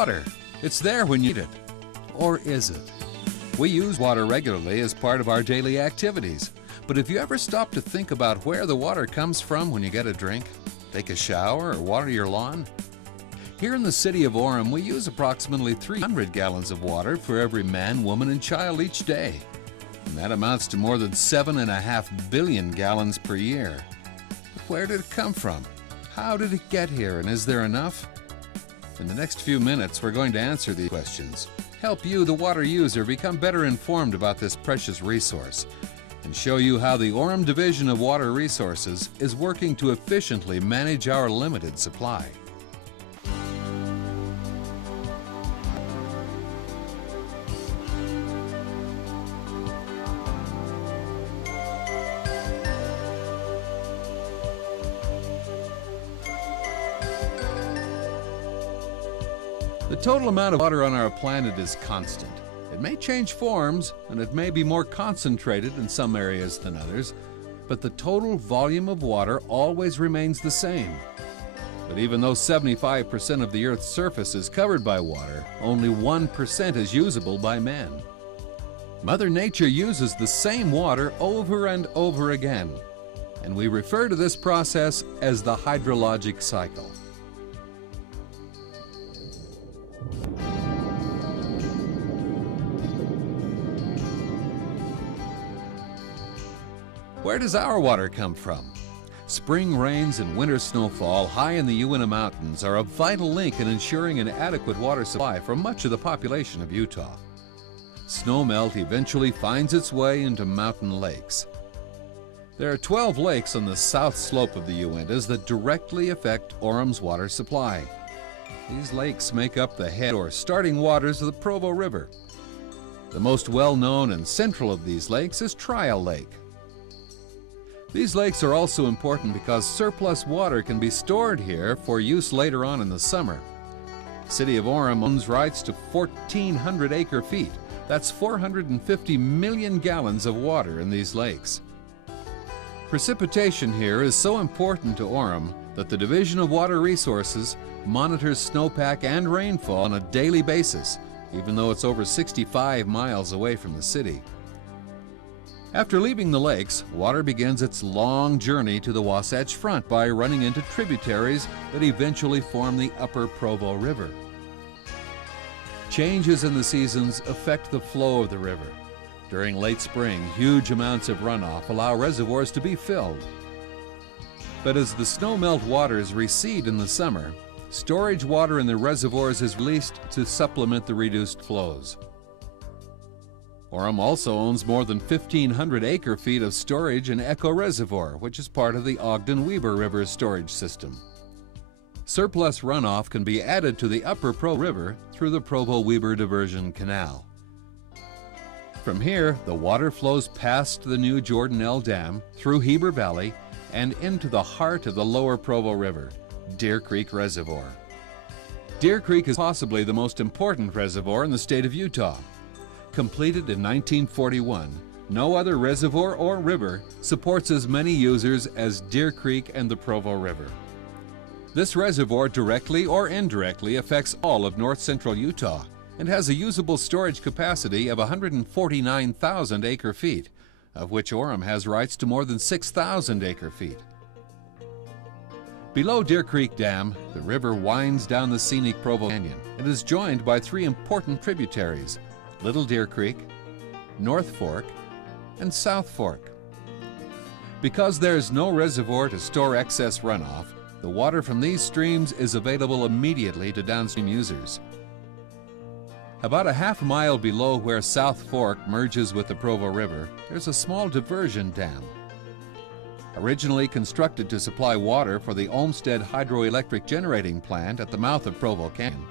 water. It's there when you need it. Or is it? We use water regularly as part of our daily activities. But have you ever stopped to think about where the water comes from when you get a drink, take a shower, or water your lawn? Here in the city of Orem, we use approximately 300 gallons of water for every man, woman, and child each day. And that amounts to more than 7.5 billion gallons per year. But where did it come from? How did it get here, and is there enough? In the next few minutes, we're going to answer these questions, help you, the water user, become better informed about this precious resource, and show you how the Orem Division of Water Resources is working to efficiently manage our limited supply. The total amount of water on our planet is constant. It may change forms, and it may be more concentrated in some areas than others, but the total volume of water always remains the same. But even though 75% of the Earth's surface is covered by water, only 1% is usable by man. Mother Nature uses the same water over and over again, and we refer to this process as the hydrologic cycle. Where does our water come from? Spring rains and winter snowfall high in the Uinta Mountains are a vital link in ensuring an adequate water supply for much of the population of Utah. Snowmelt eventually finds its way into mountain lakes. There are 12 lakes on the south slope of the Uintas that directly affect Orem's water supply. These lakes make up the head or starting waters of the Provo River. The most well-known and central of these lakes is Trial Lake. These lakes are also important because surplus water can be stored here for use later on in the summer. The City of Orem owns rights to 1,400 acre-feet. That's 450 million gallons of water in these lakes. Precipitation here is so important to Orem that the Division of Water Resources monitors snowpack and rainfall on a daily basis, even though it's over 65 miles away from the city. After leaving the lakes, water begins its long journey to the Wasatch Front by running into tributaries that eventually form the upper Provo River. Changes in the seasons affect the flow of the river. During late spring, huge amounts of runoff allow reservoirs to be filled. But as the snowmelt waters recede in the summer, storage water in the reservoirs is released to supplement the reduced flows. Orem also owns more than 1,500 acre-feet of storage in Echo Reservoir, which is part of the Ogden-Weber River storage system. Surplus runoff can be added to the upper Provo River through the Provo-Weber Diversion Canal. From here, the water flows past the new Jordan L Dam, through Heber Valley, and into the heart of the lower Provo River, Deer Creek Reservoir. Deer Creek is possibly the most important reservoir in the state of Utah. Completed in 1941, no other reservoir or river supports as many users as Deer Creek and the Provo River. This reservoir directly or indirectly affects all of north-central Utah and has a usable storage capacity of 149,000 acre-feet, of which Orem has rights to more than 6,000 acre-feet. Below Deer Creek Dam, the river winds down the scenic Provo Canyon and is joined by three important tributaries: Little Deer Creek, North Fork, and South Fork. Because there is no reservoir to store excess runoff, the water from these streams is available immediately to downstream users. About a half mile below where South Fork merges with the Provo River, there's a small diversion dam. Originally constructed to supply water for the Olmsted Hydroelectric Generating Plant at the mouth of Provo Canyon,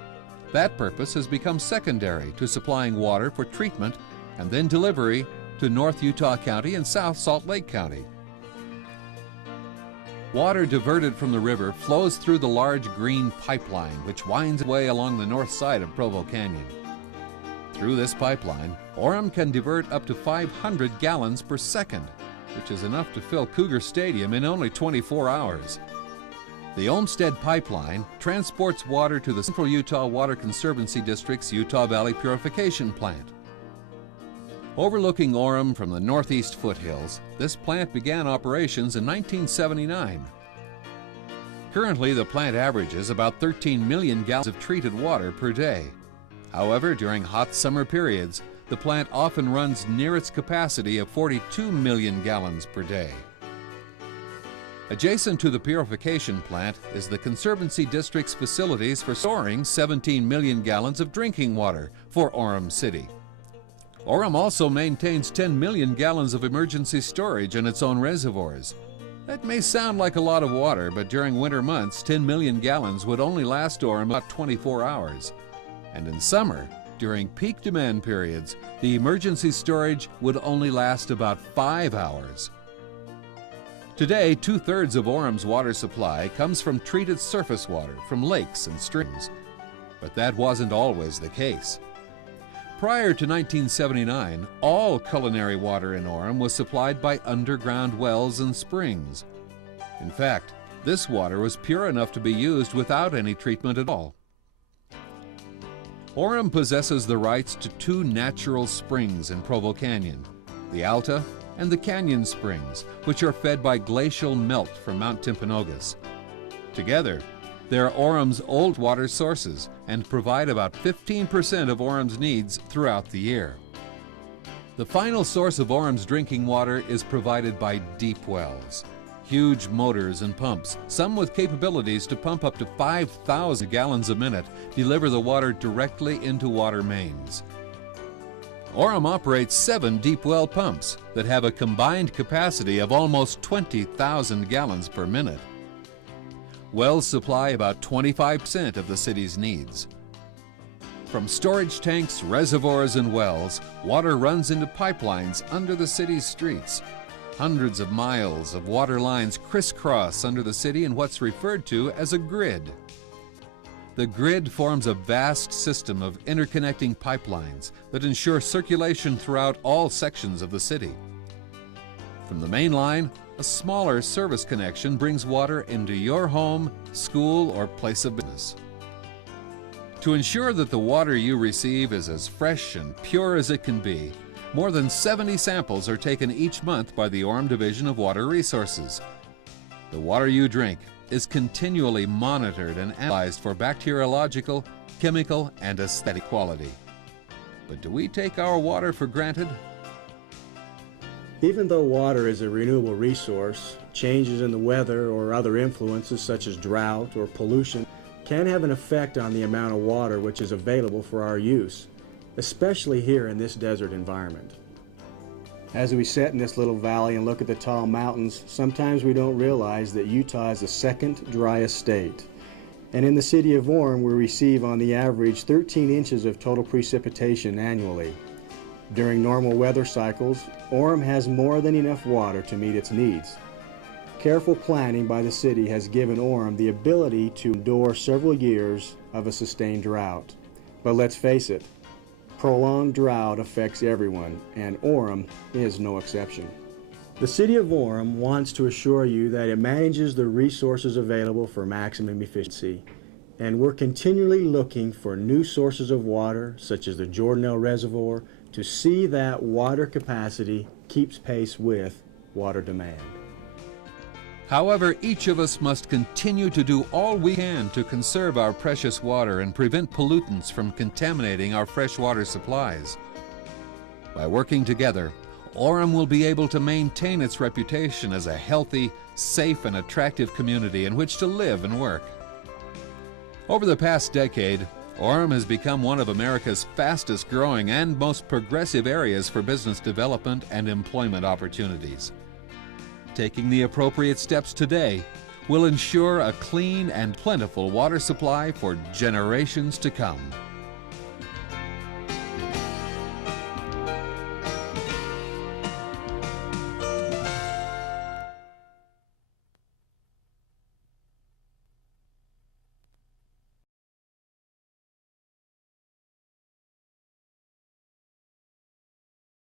that purpose has become secondary to supplying water for treatment and then delivery to North Utah County and South Salt Lake County. Water diverted from the river flows through the large green pipeline which winds its way along the north side of Provo Canyon. Through this pipeline, Orem can divert up to 500 gallons per second, which is enough to fill Cougar Stadium in only 24 hours. The Olmsted Pipeline transports water to the Central Utah Water Conservancy District's Utah Valley Purification Plant. Overlooking Orem from the northeast foothills, this plant began operations in 1979. Currently, the plant averages about 13 million gallons of treated water per day. However, during hot summer periods, the plant often runs near its capacity of 42 million gallons per day. Adjacent to the purification plant is the Conservancy District's facilities for storing 17 million gallons of drinking water for Orem City. Orem also maintains 10 million gallons of emergency storage in its own reservoirs. That may sound like a lot of water, but during winter months, 10 million gallons would only last Orem about 24 hours. And in summer, during peak demand periods, the emergency storage would only last about 5 hours. Today, 2/3 of Orem's water supply comes from treated surface water from lakes and streams. But that wasn't always the case. Prior to 1979, all culinary water in Orem was supplied by underground wells and springs. In fact, this water was pure enough to be used without any treatment at all. Orem possesses the rights to 2 natural springs in Provo Canyon, the Alta and the Canyon Springs, which are fed by glacial melt from Mount Timpanogos. Together, they are Orem's old water sources and provide about 15% of Orem's needs throughout the year. The final source of Orem's drinking water is provided by deep wells. Huge motors and pumps, some with capabilities to pump up to 5,000 gallons a minute, deliver the water directly into water mains. Orem operates 7 deep well pumps that have a combined capacity of almost 20,000 gallons per minute. Wells supply about 25% of the city's needs. From storage tanks, reservoirs, and wells, water runs into pipelines under the city's streets. Hundreds of miles of water lines crisscross under the city in what's referred to as a grid. The grid forms a vast system of interconnecting pipelines that ensure circulation throughout all sections of the city. From the main line, a smaller service connection brings water into your home, school, or place of business. To ensure that the water you receive is as fresh and pure as it can be, more than 70 samples are taken each month by the Orem Division of Water Resources. The water you drink is continually monitored and analyzed for bacteriological, chemical, and aesthetic quality. But do we take our water for granted? Even though water is a renewable resource, changes in the weather or other influences such as drought or pollution can have an effect on the amount of water which is available for our use, especially here in this desert environment. As we sit in this little valley and look at the tall mountains, sometimes we don't realize that Utah is the second driest state. And in the city of Orem, we receive on the average 13 inches of total precipitation annually. During normal weather cycles, Orem has more than enough water to meet its needs. Careful planning by the city has given Orem the ability to endure several years of a sustained drought. But let's face it, prolonged drought affects everyone, and Orem is no exception. The City of Orem wants to assure you that it manages the resources available for maximum efficiency, and we're continually looking for new sources of water, such as the Jordanelle Reservoir, to see that water capacity keeps pace with water demand. However, each of us must continue to do all we can to conserve our precious water and prevent pollutants from contaminating our freshwater supplies. By working together, Orem will be able to maintain its reputation as a healthy, safe, and attractive community in which to live and work. Over the past decade, Orem has become one of America's fastest growing and most progressive areas for business development and employment opportunities. Taking the appropriate steps today will ensure a clean and plentiful water supply for generations to come.